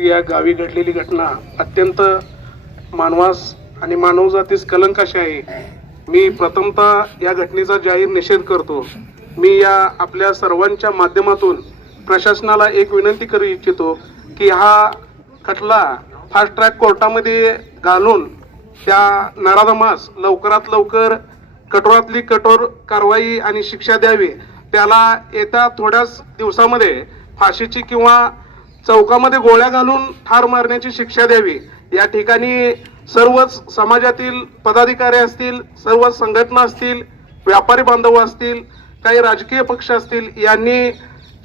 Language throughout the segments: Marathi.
या गावी घडलेली घटना अत्यंत मानवास आणि मानवजातीस कलंक अशी आहे. मी प्रथमतः या घटनेचा जाहीर निषेध करतो. मी या आपल्या सर्वांच्या माध्यमातून प्रशासनाला एक विनंती करू इच्छितो की हा खटला फास्ट ट्रॅक कोर्टामध्ये घालून त्या नराधमास लवकरात लवकर कठोरातली कठोर कारवाई आणि शिक्षा द्यावी. त्याला येत्या थोड्याच दिवसामध्ये फाशीची किंवा चौकामध्ये गोळ्या घालून ठार मारण्याची शिक्षा द्यावी. या ठिकाणी सर्वच समाजातील पदाधिकारी असतील सर्व संघटना असतील व्यापारी बांधव असतील काही राजकीय पक्ष असतील यांनी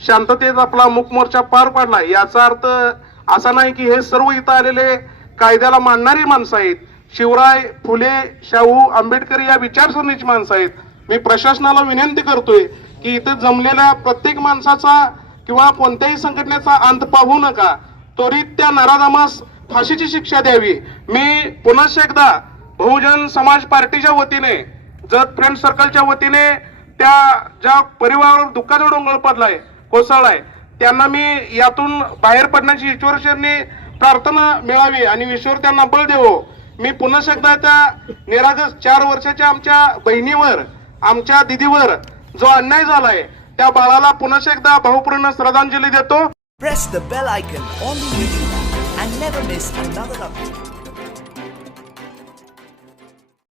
शांततेत आपला मुखमोर्चा पार पाडला. याचा अर्थ असा नाही की हे सर्व इथं आलेले कायद्याला मानणारी माणसं आहेत. शिवराय फुले शाहू आंबेडकर या विचारसरणीची माणसं आहेत. मी प्रशासनाला विनंती करतोय की इथं जमलेल्या प्रत्येक माणसाचा किंवा कोणत्याही संघटनेचा अंत पाहू नका त्वरित त्या नराधामास फाशीची शिक्षा द्यावी. मी पुन्हा एकदा बहुजन समाज पार्टीच्या वतीने जत फ्रेंड सर्कलच्या वतीने त्या ज्या परिवारावर दुःखाचा डोंगर पडलाय कोसळलाय त्यांना मी यातून बाहेर पडण्याची ईश्वरचरणी प्रार्थना मिळावी आणि ईश्वर त्यांना बळ देवो. मी पुन्हा एकदा त्या निरागस चार वर्षाच्या आमच्या बहिणीवर आमच्या दिदीवर जो अन्याय झालाय त्या बाळाला पुन्हा एकदा भाऊपूर्ण श्रद्धांजली देतो. Press the bell icon on the YouTube and never miss another update